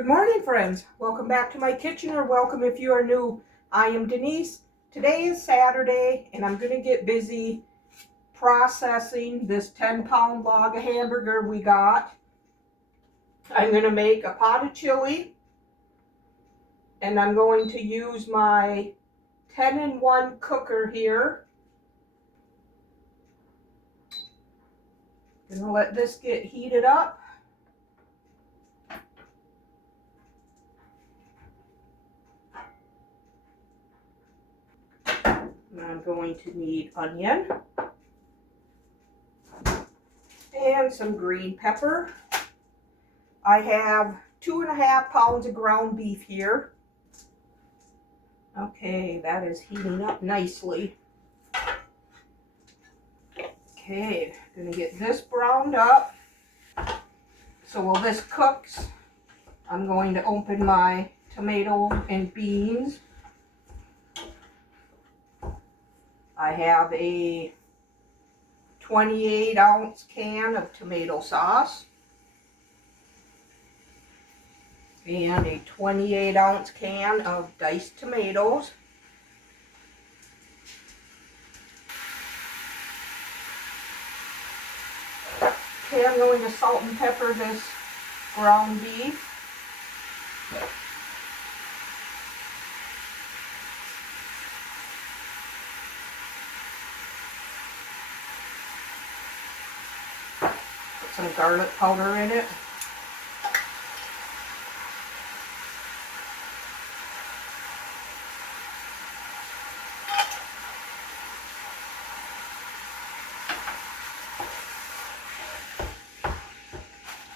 Good morning, friends. Welcome back to my kitchen, or welcome if you are new. I am Denise. Today is Saturday, and I'm going to get busy processing this 10-pound log of hamburger we got. I'm going to make a pot of chili, and I'm going to use my 10-in-1 cooker here. I'm going to let this get heated up. I'm going to need onion and some green pepper. I have 2.5 pounds of ground beef here. Okay, that is heating up nicely. Okay, gonna get this browned up. So while this cooks, I'm going to open my tomato and beans. I have a 28-ounce can of tomato sauce and a 28-ounce can of diced tomatoes. Okay, I'm going to salt and pepper this ground beef. Put some garlic powder in it.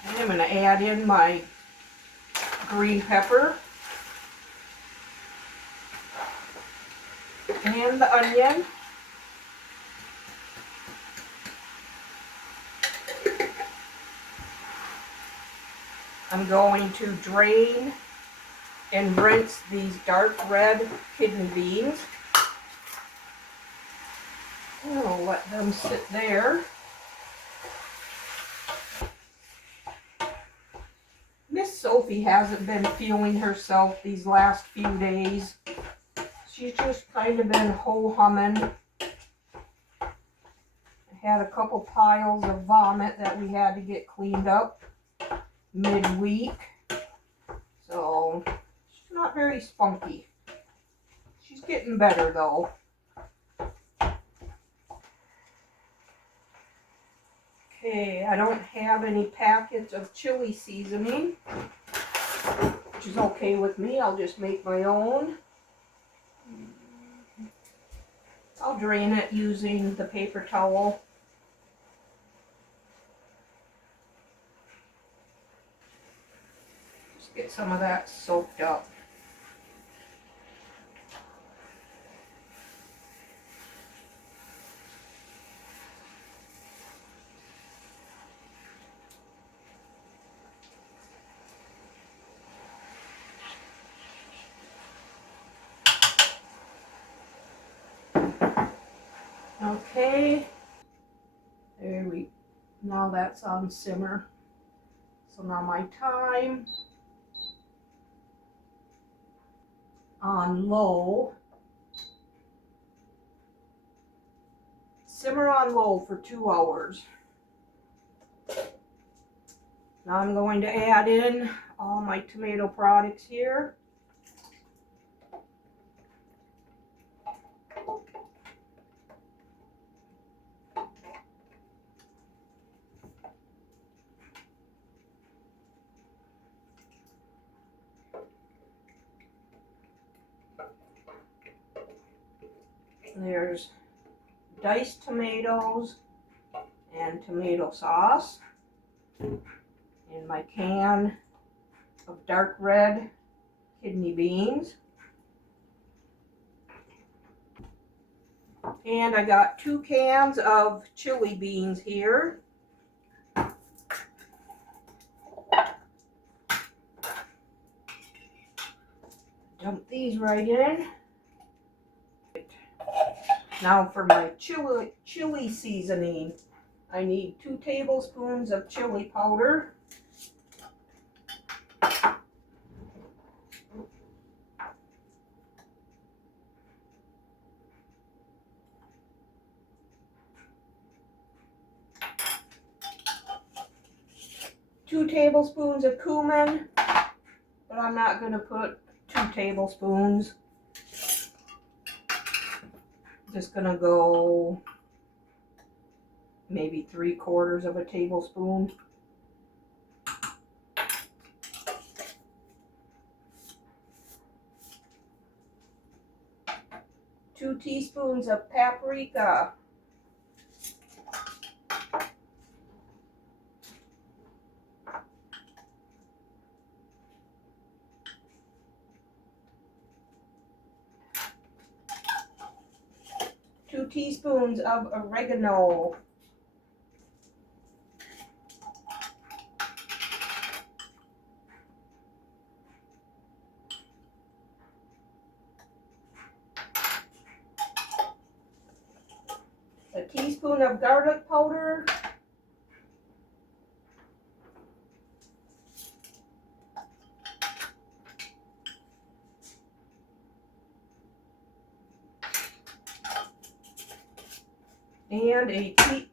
And I'm going to add in my green pepper and the onion. I'm going to drain and rinse these dark red kidney beans. I'll let them sit there. Miss Sophie hasn't been feeling herself these last few days. She's just kind of been ho-humming. I had a couple piles of vomit that we had to get cleaned up midweek. So she's not very spunky. She's getting better though. Okay, I don't have any packets of chili seasoning, which is okay with me. I'll just make my own. I'll drain it using the paper towel. Just get some of that soaked up. Okay, now that's on simmer. So now my time on low. Simmer on low for 2 hours. Now I'm going to add in all my tomato products here. There's diced tomatoes and tomato sauce in my can of dark red kidney beans. And I got 2 cans of chili beans here. Dump these right in. Now for my chili seasoning, I need 2 tablespoons of chili powder, 2 tablespoons of cumin, but I'm not going to put 2 tablespoons. Just going to go maybe 3/4 of a tablespoon. Two teaspoons of paprika. 2 teaspoons of oregano. 1 teaspoon of garlic powder. 1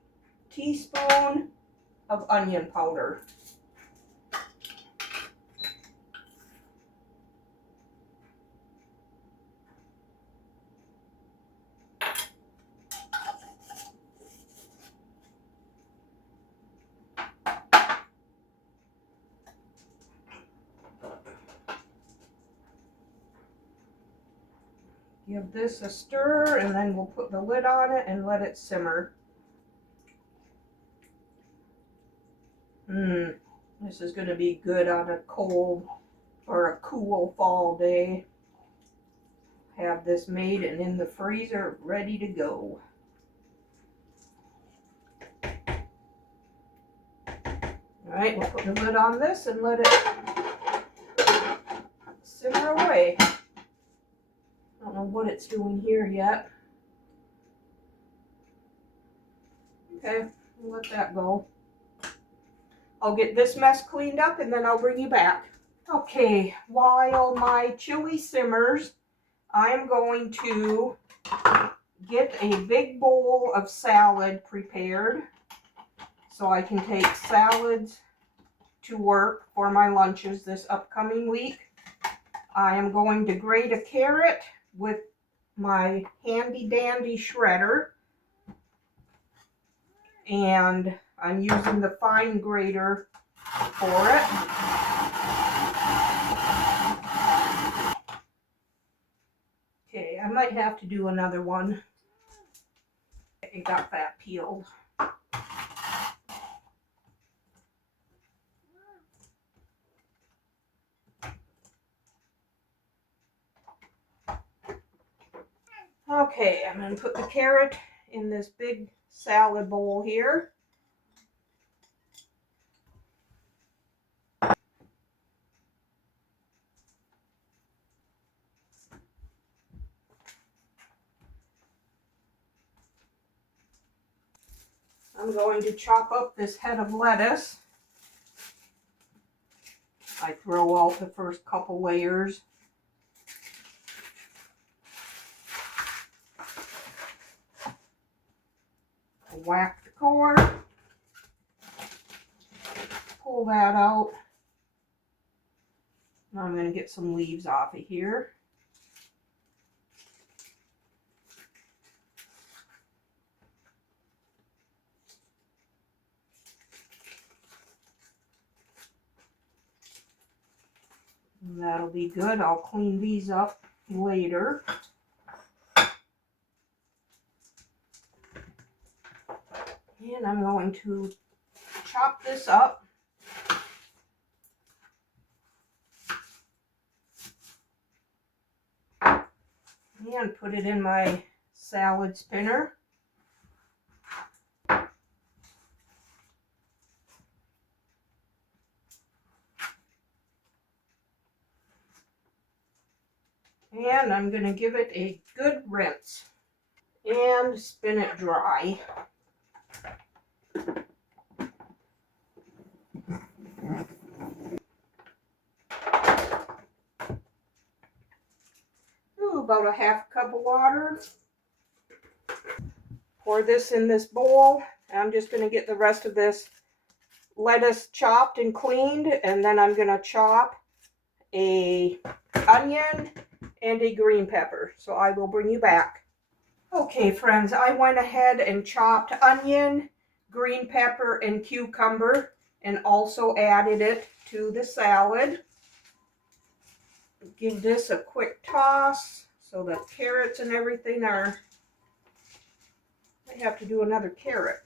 teaspoon of onion powder. Give this a stir, and then we'll put the lid on it and let it simmer. This is going to be good on a cold or a cool fall day. Have this made and in the freezer ready to go. Alright, we'll put the lid on this and let it simmer away. I don't know what it's doing here yet. Okay, we'll let that go. I'll get this mess cleaned up and then I'll bring you back. Okay, while my chili simmers, I'm going to get a big bowl of salad prepared so I can take salads to work for my lunches this upcoming week. I am going to grate a carrot with my handy dandy shredder, and I'm using the fine grater for it. Okay, I might have to do another one. It got that peeled. Okay, I'm going to put the carrot in this big salad bowl here. I'm going to chop up this head of lettuce. I throw out the first couple layers. Whack the core. Pull that out. Now I'm going to get some leaves off of here. And that'll be good. I'll clean these up later. And I'm going to chop this up. And put it in my salad spinner. And I'm going to give it a good rinse and spin it dry. About a 1/2 cup of water. Pour this in this bowl. I'm just going to get the rest of this lettuce chopped and cleaned, and then I'm going to chop a onion and a green pepper. So I will bring you back. Okay, friends, I went ahead and chopped onion, green pepper, and cucumber, and also added it to the salad. Give this a quick toss so the carrots and everything are... I have to do another carrot.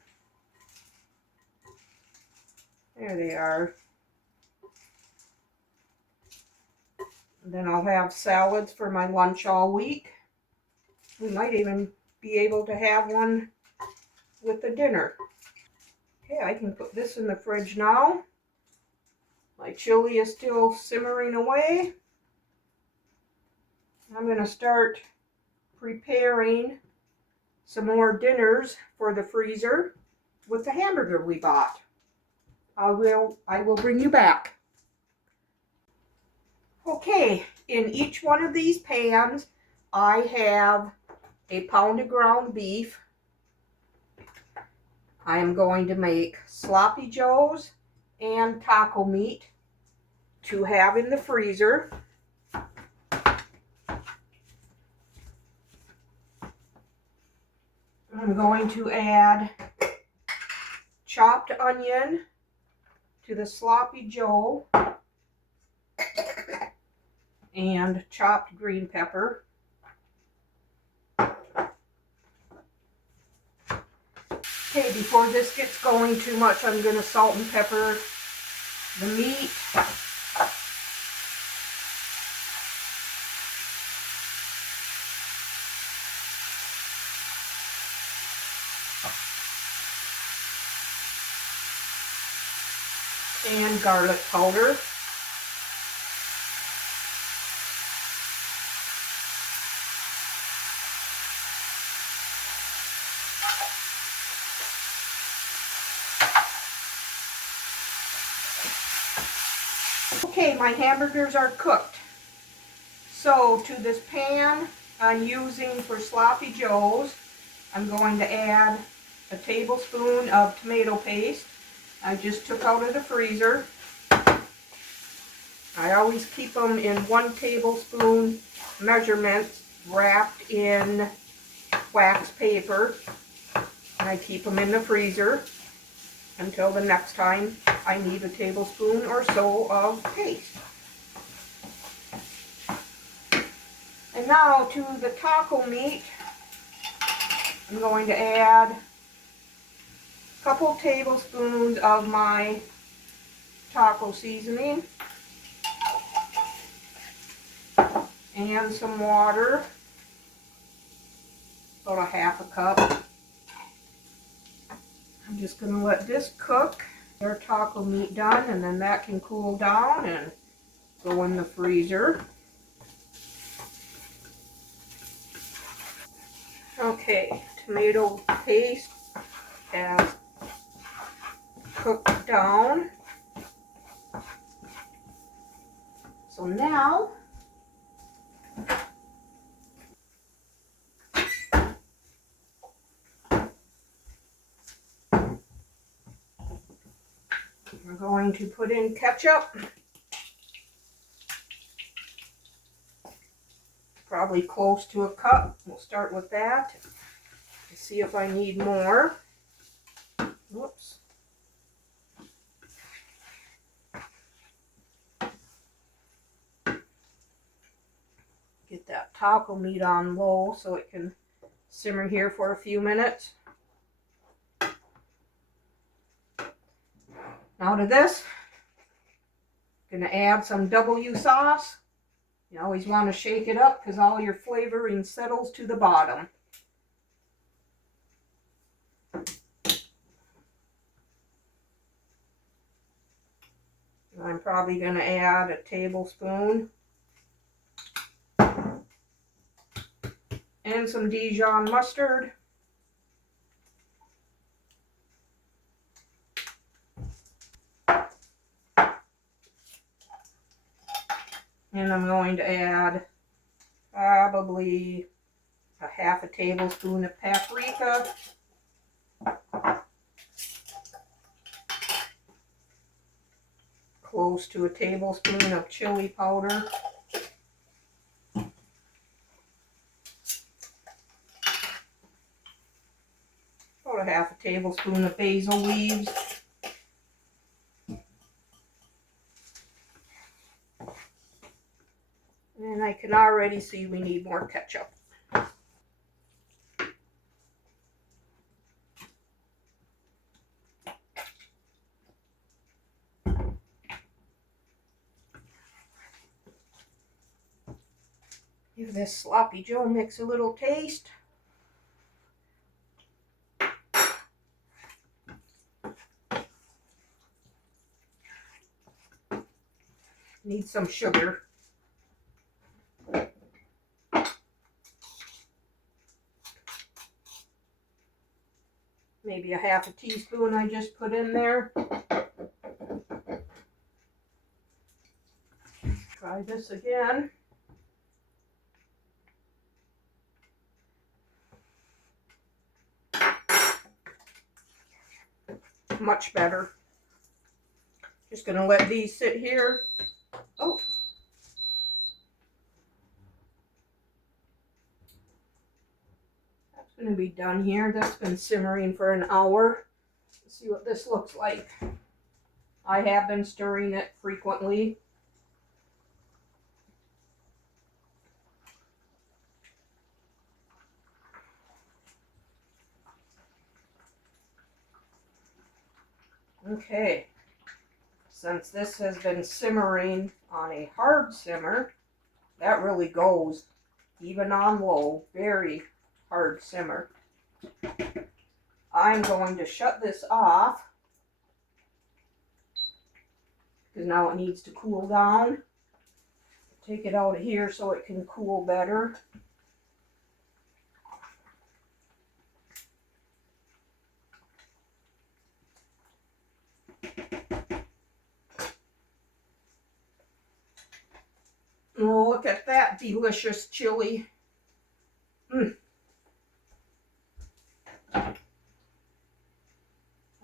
There they are. And then I'll have salads for my lunch all week. We might even be able to have one with the dinner. Okay, I can put this in the fridge now. My chili is still simmering away. I'm going to start preparing some more dinners for the freezer with the hamburger we bought. I will bring you back. Okay, in each one of these pans, I have a pound of ground beef. I am going to make sloppy joes and taco meat to have in the freezer. I'm going to add chopped onion to the sloppy joe and chopped green pepper. Okay, before this gets going too much, I'm going to salt and pepper the meat. And garlic powder. Okay, my hamburgers are cooked. So to this pan I'm using for sloppy joes, I'm going to add a tablespoon of tomato paste. I just took out of the freezer. I always keep them in 1 tablespoon measurements wrapped in wax paper. And I keep them in the freezer until the next time I need a tablespoon or so of paste. And now to the taco meat, I'm going to add a couple tablespoons of my taco seasoning and some water, about a half a cup. I'm just going to let this cook. Our taco meat done, and then that can cool down and go in the freezer. Okay, tomato paste has cooked down. So now we're going to put in ketchup. Probably close to a cup. We'll start with that. See if I need more. Whoops. Get that taco meat on low so it can simmer here for a few minutes. Now to this, I'm going to add some W sauce. You always want to shake it up because all your flavoring settles to the bottom. I'm probably going to add a tablespoon and some Dijon mustard. And I'm going to add probably a half a tablespoon of paprika. close to a tablespoon of chili powder. About a half a tablespoon of basil leaves. And I can already see we need more ketchup. Give this sloppy Joe mix a little taste. Need some sugar. Maybe a half a teaspoon I just put in there. Try this again. Much better. Just gonna let these sit here. Oh. That's gonna be done here. That's been simmering for an hour. Let's see what this looks like. I have been stirring it frequently. Okay, since this has been simmering on a hard simmer, that really goes even on low, very hard simmer. I'm going to shut this off because now it needs to cool down. Take it out of here so it can cool better. Oh, look at that delicious chili. All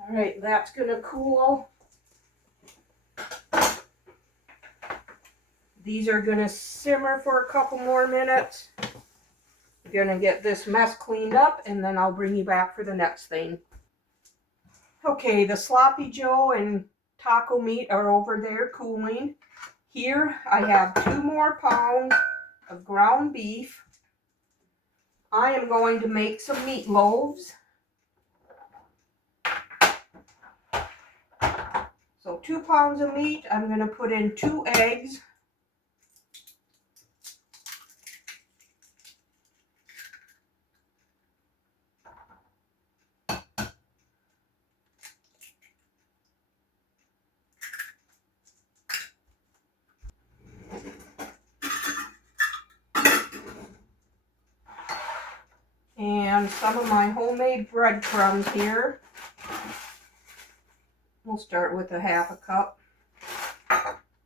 right, that's gonna cool. These are gonna simmer for a couple more minutes. I'm gonna get this mess cleaned up and then I'll bring you back for the next thing. Okay, the sloppy Joe and taco meat are over there cooling. Here I have 2 more pounds of ground beef. I am going to make some meatloaves. So 2 pounds of meat, I'm going to put in 2 eggs. And some of my homemade breadcrumbs here. We'll start with a half a cup.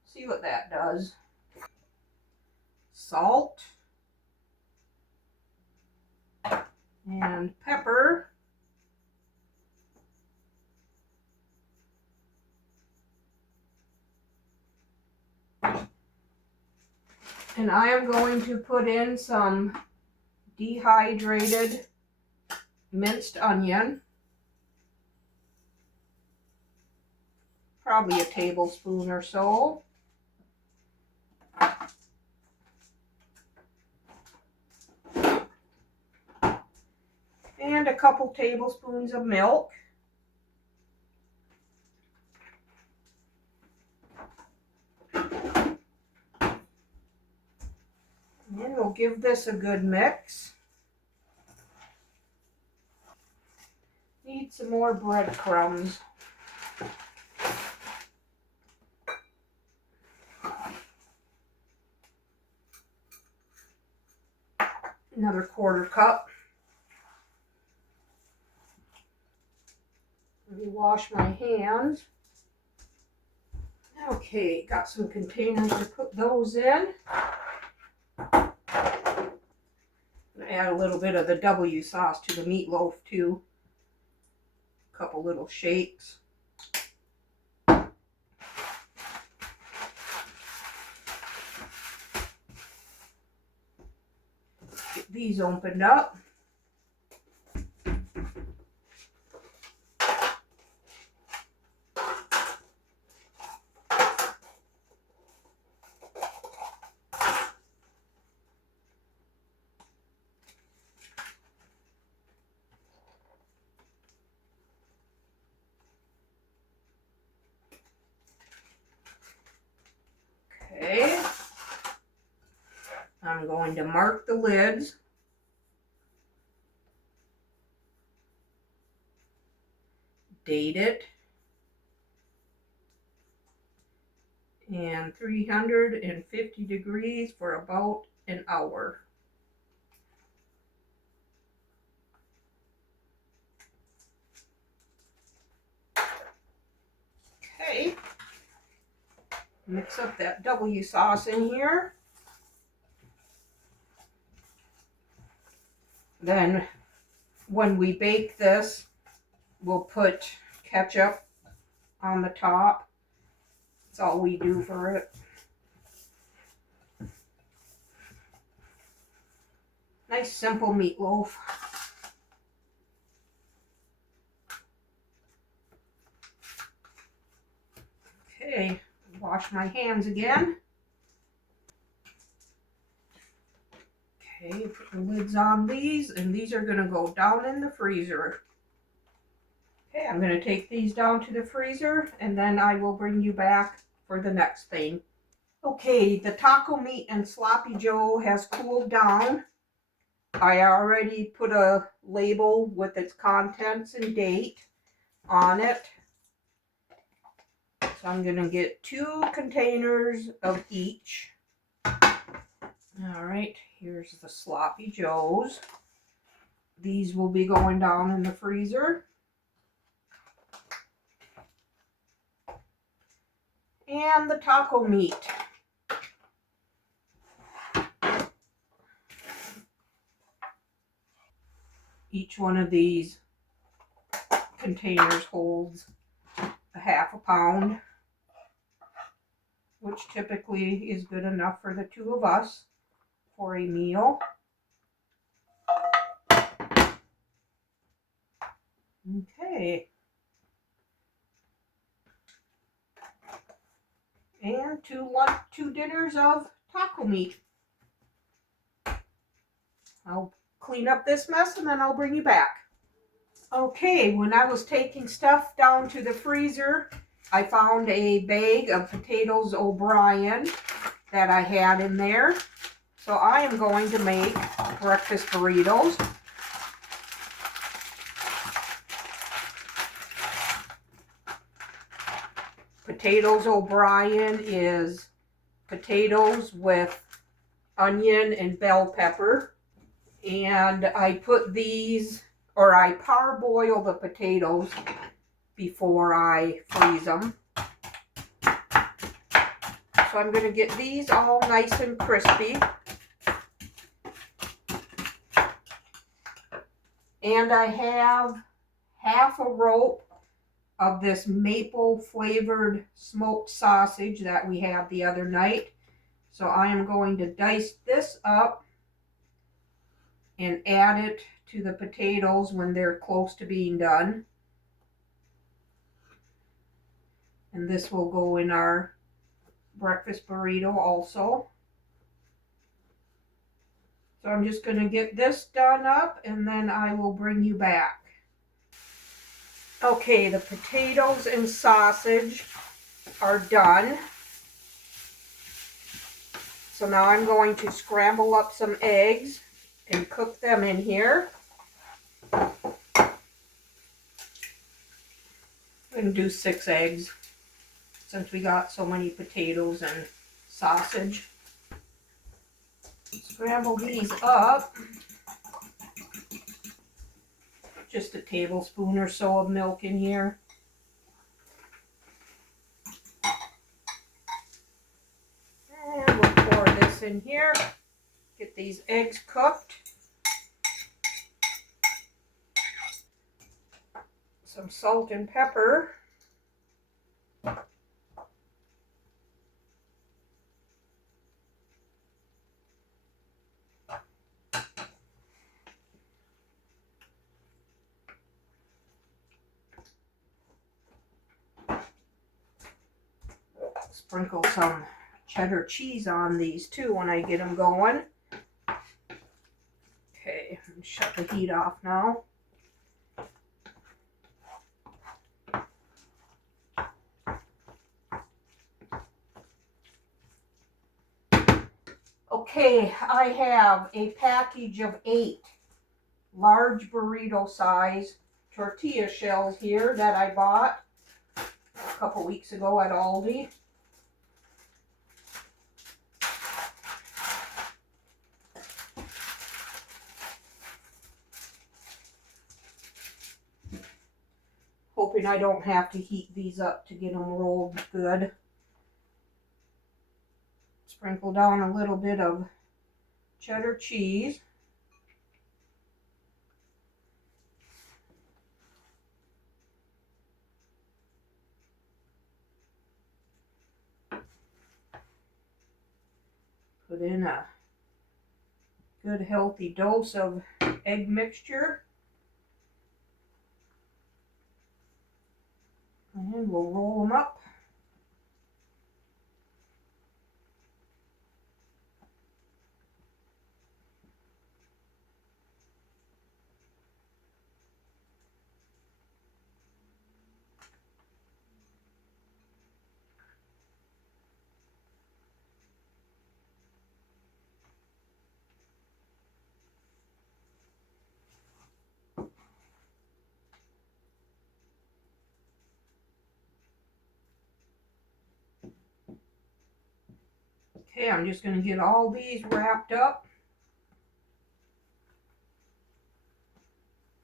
See what that does. Salt. And pepper. And I am going to put in some dehydrated minced onion. Probably a tablespoon or so. And a couple tablespoons of milk. And we'll give this a good mix. Need some more breadcrumbs. Another 1/4 cup. Let me wash my hands. Okay, got some containers to put those in. Add a little bit of the W sauce to the meatloaf too. A couple little shakes. these opened up. Okay. I'm going to mark the lids. Date it. And 350 degrees for about an hour. Okay. Mix up that W sauce in here. Then when we bake this, we'll put ketchup on the top. That's all we do for it. Nice simple meatloaf. Okay, wash my hands again. Okay, put the lids on these, and these are going to go down in the freezer. Okay, I'm going to take these down to the freezer, and then I will bring you back for the next thing. Okay, the taco meat and sloppy joe has cooled down. I already put a label with its contents and date on it. So I'm going to get 2 containers of each. All right, here's the sloppy joes. These will be going down in the freezer. And the taco meat. Each one of these containers holds a half a pound, which typically is good enough for the 2 of us for a meal. Okay. And 2 dinners of taco meat. I'll clean up this mess and then I'll bring you back. Okay, when I was taking stuff down to the freezer, I found a bag of potatoes O'Brien that I had in there. So I am going to make breakfast burritos. Potatoes O'Brien is potatoes with onion and bell pepper. And I put these, or I parboil the potatoes before I freeze them. So I'm going to get these all nice and crispy. And I have half a rope of this maple flavored smoked sausage that we had the other night. So I am going to dice this up and add it to the potatoes when they're close to being done. And this will go in our breakfast burrito also. So I'm just going to get this done up and then I will bring you back. Okay, the potatoes and sausage are done. So now I'm going to scramble up some eggs and cook them in here. I'm going to do 6 eggs since we got so many potatoes and sausage. Scramble these up. Just a tablespoon or so of milk in here. And we'll pour this in here. Get these eggs cooked. Some salt and pepper. sprinkle some cheddar cheese on these too when I get them going. Okay, shut the heat off now. Okay, I have a package of 8 large burrito size tortilla shells here that I bought a couple weeks ago at Aldi. Hoping I don't have to heat these up to get them rolled good. Sprinkle down a little bit of cheddar cheese. Put in a good healthy dose of egg mixture. And we'll roll them up. Okay, I'm just going to get all these wrapped up.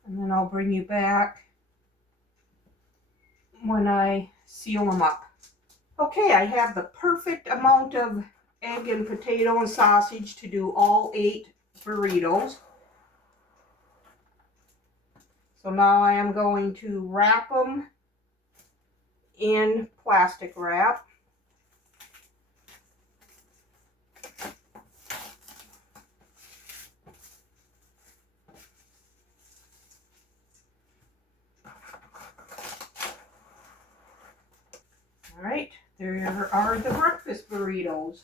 And then I'll bring you back when I seal them up. Okay, I have the perfect amount of egg and potato and sausage to do all 8 burritos. So now I am going to wrap them in plastic wrap. Alright, there are the breakfast burritos.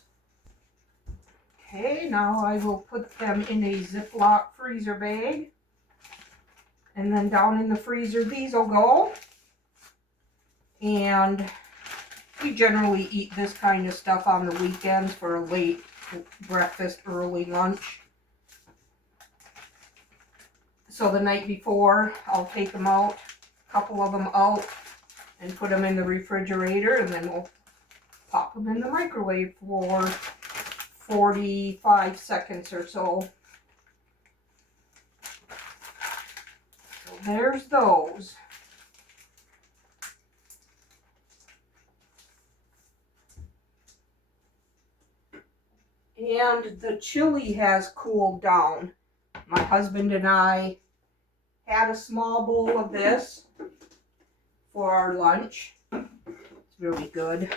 Okay, now I will put them in a Ziploc freezer bag. And then down in the freezer these will go. And we generally eat this kind of stuff on the weekends for a late breakfast, early lunch. So the night before, I'll take them out, a couple of them out, and put them in the refrigerator, and then we'll pop them in the microwave for 45 seconds or so. So there's those. And the chili has cooled down. My husband and I had a small bowl of this for our lunch. It's really good.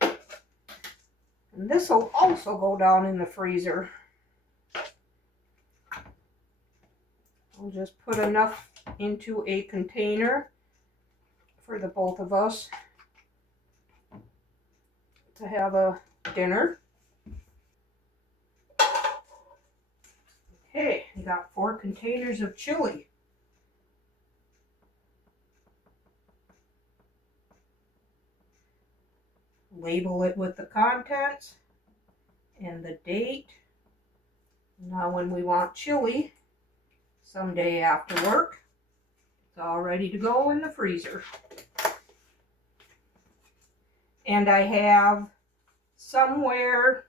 And this will also go down in the freezer. I'll just put enough into a container for the both of us to have a dinner. Okay, we got 4 containers of chili. Label it with the contents and the date. Now when we want chili someday after work, it's all ready to go in the freezer. And I have somewhere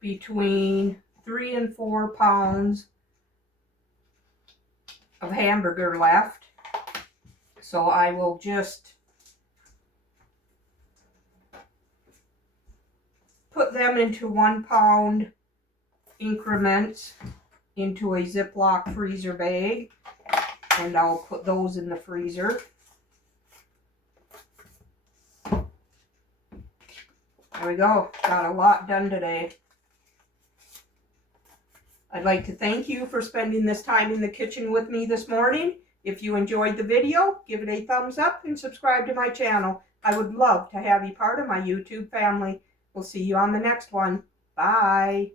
between 3 and 4 pounds of hamburger left. So I will just put them into 1 pound increments into a Ziploc freezer bag, and I'll put those in the freezer. There we go. Got a lot done today. I'd like to thank you for spending this time in the kitchen with me this morning. If you enjoyed the video, give it a thumbs up and subscribe to my channel. I would love to have you part of my YouTube family. We'll see you on the next one. Bye.